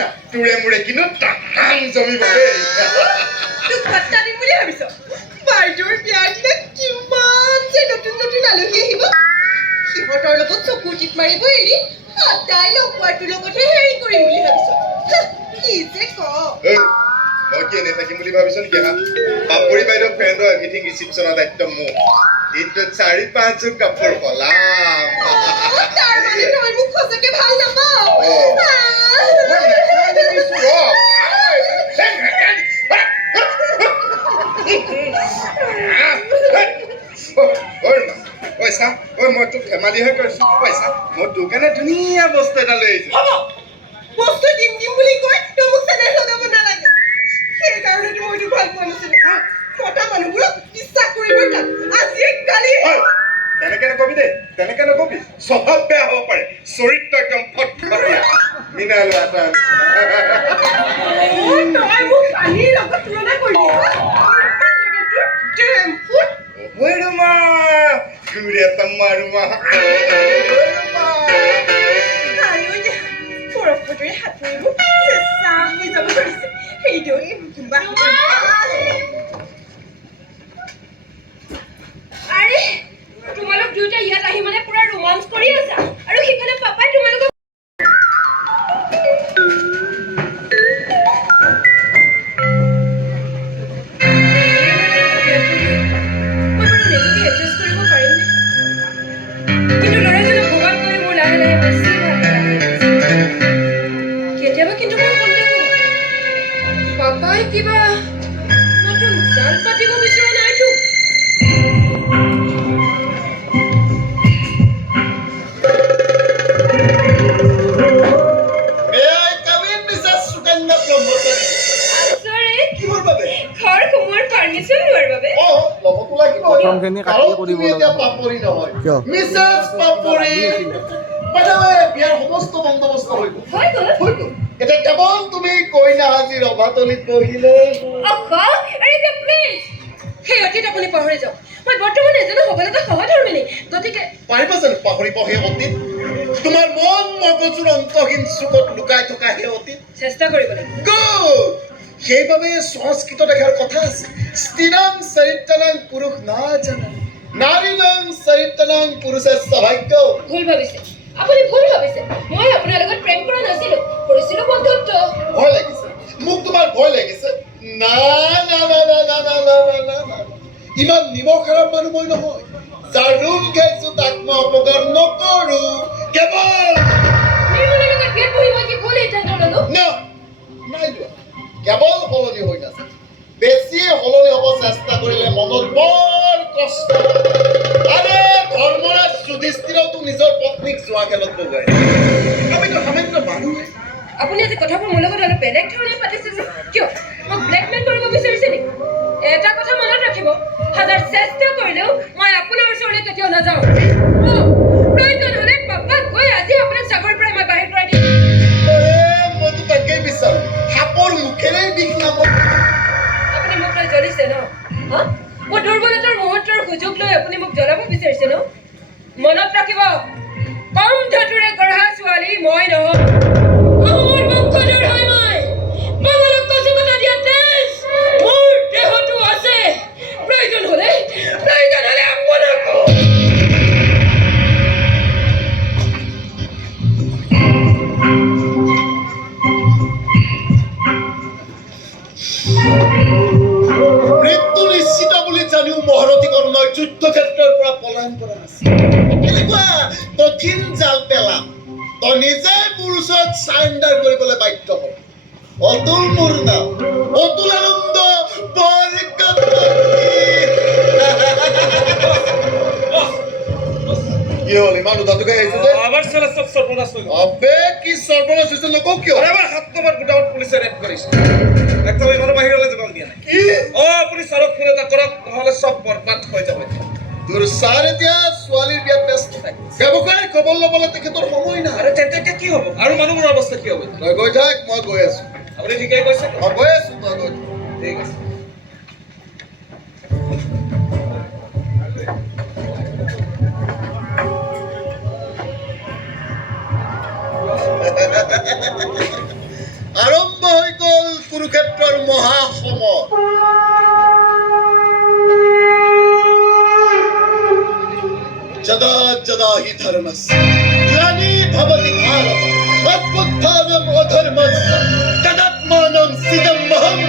না তোৰে মোৰে কিন্তু টাকাং জমিব দেই তোক পাত্তা দিম বুলি ভাবিছ বাইদেউৰ বিয়াৰ দিনা কিমান যে নতুন নতুন আলহী আহিব সিহঁতৰ লগত চকু টিপ মাৰিব এৰি সদায় লগোৱাটোৰ লগতহে হেৰি কৰিম বুলি ভাবিছ কি যে ক মই কি এনে থাকিম বুলি ভাবিছ নেকি হা বাপুৰি বাইদেউ ফ্ৰেণ্ডৰ এভৰিথিং ৰিচিপশ্যনৰ দায়িত্ব মোৰ দিনটোত 4-5 যোৰ কাপোৰ সলাম তাৰ মানে তই মোক সঁচাকে ভাল নাপাৱ মই তোক ধেমালিহে কৰিছো পইচা মই তোৰ কাৰণে ধুনীয়া বস্তু এটা লৈ আহিছো বস্তু দিম বুলি কৈ তই মোক চেনেল লগাব নালাগে সেইকাৰণেতো মই তোক ভাল পোৱা নাছিলো মতা মানুহবোৰক বিশ্বাস কৰিবই টান আজি কালি তেনেকে নকবি দেই তেনেকে নকবি স্বভাৱ বেয়া হ'ব পাৰে চৰিত্ৰ একদম ফটফটীয়া মিনা লোৱা তই মোক পানীৰ লগত তুলনা কৰিবি Curia tamaruma. Ayo ya, por favor hatimu sesami sama terus. Hidup ini mbak. Are, তোমালোক দুটা ইয়াত আহি মানে পুৰা ৰোমান্স কৰি আছা আৰু সিফালে পাপাই তোমালোক কিবা নতুন জাল পাতিব বিচৰা নাইতো এটা কেবল তুমি কইনা হাজিৰ অভাতলিত বহিলে সেই অতীত আপুনি পাহৰি যাওক মই বৰ্তমান এজনৰ সফলতা সহধৰ্মিনী গতিকে পাৰিব জানো পাহৰিব সেই অতীত তোমাৰ মন মগজুৰ অন্তহীন চুকত লুকাই থকা সেই অতীত চেষ্টা কৰিব লাগিব সেইবাবে সংস্কৃত দেখাৰ কথা আছে স্ত্ৰীনাং চৰিত্ৰানাং পুৰুষ না জানা নাৰীনাং চৰিত্ৰানাং পুৰুষে সৌভাগ্য ভুল ভাবিছে আপুনি ভুল ভাবিছে মই আপোনাৰ লগত প্ৰেম কৰা নাছিলো কৰিছিলো বন্ধুত্ব ভয় লাগিছে মোক তোমাৰ ভয় লাগিছে না না না না না না না না না ইমান নিমখ খাৰাপ মানুহ মই নহয় যাৰ ৰুম খাইছো তাক মই অপকাৰ নকৰো কেৱল নিৰ্মলৰ লগত বিয়াত বহি মই কি ভুল সিদ্ধান্ত ল'লো না নাই লোৱা কেৱল সলনি হৈ নাছে বেছি সলনি হ'ব চেষ্টা কৰিলে মনত বৰ কষ্ট আৰে ধৰ্মৰাজ যুধিষ্ঠিৰতো নিজৰ পত্নীক যোৱা খেলত বগাই আমিতো সামান্য মানুহ আপুনি আজি কথাবোৰ মোৰ লগত অলপ বেলেগ ধৰণে পাতিছে যে কিয় মোক ব্লেকমেইল কৰিব বিচাৰিছে নেকি এটা কথা মনত ৰাখিব হাজাৰ চেষ্টা কৰিলেও মই আপোনাৰ ওচৰলৈ কেতিয়াও নাযাওঁ প্ৰয়োজন হ'লে পাপাক গৈ আজি আপোনাক চাকৰিৰ পৰা মই বাহিৰ কৰাই দিম মইতো তাকেই বিচাৰোঁ সাপৰ মুখেৰে বিষ নামৰ আপুনি মোক লৈ জ্বলিছে ন মোৰ দুৰ্বলতাৰ মুহূৰ্তৰ সুযোগ লৈ আপুনি মোক জ্বলাব বিচাৰিছে ন মনত ৰাখিব কম ধাতুৰে গঢ়া ছোৱালী মই নহয় মোৰ বংশধৰ হয় মই মংগলক কচুকটা দিয়া তেজ মোৰ দেহতো আছে প্ৰয়োজন হ'লে আপোনাকো মৃত্যু নিশ্চিত বুলি জানিও মহাৰথী কৰ্ণই যুদ্ধক্ষেত্ৰৰ পৰা পলায়ন কৰা নাছিল এনেকুৱা কঠিন জাল পেলাম তই নিজে মোৰ ওচৰত চাৰেণ্ডাৰ কৰিবলৈ বাধ্য হ'ব অতুল মোৰ নাম অতুল আনন্দ কি হ'ল ইমান উদাটোকে আহিছো যে আবার চলে সব সর্বনাশ হইল আবে কি সর্বনাশ হইছে নকও কিয় আবার হাত কবার গোটাউট পুলিশে রেড করিস একটা ওই ঘর বাইরে যাবাল দিয়া নাই কি ও পুলিশ সরক ফিরে তা করক তাহলে সব বরবাদ হয়ে যাবে তোর সারে দিয়া সোয়ালির বিয়াত ব্যস্ত থাকে ব্যবসায় খবর লবলে দেখে তোর সময় না আরে তেতে কি হবে আর মানুষের অবস্থা কি হবে তুই গই থাক মই গই আছো আপনি ঠিকই কইছে মই গই আছো তুই গই ঠিক আছে जदा जदा हि धर्मस्य ग्लानिर्भवति भारत अभ्युत्थानम् अधर्मस्य तदात्मानं सिदमहं